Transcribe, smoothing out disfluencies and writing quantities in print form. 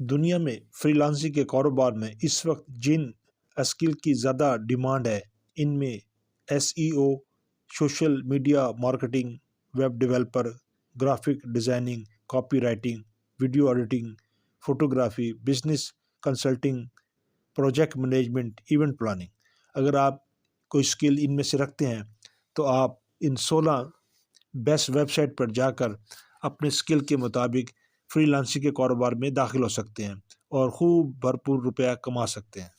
दुनिया में फ्रीलांसिंग के कारोबार में इस वक्त जिन स्किल की ज़्यादा डिमांड है, इनमें SEO, social media marketing, web developer, graphic designing, copy writing, video editing, photography, business consulting, project management, event planning. अगर आप कोई स्किल इनमें से रखते हैं तो आप इन 16 बेस्ट वेबसाइट पर जाकर अपने स्किल के मुताबिक फ्रीलांसिंग के कारोबार में दाखिल हो सकते हैं और खूब भरपूर रुपया कमा सकते हैं।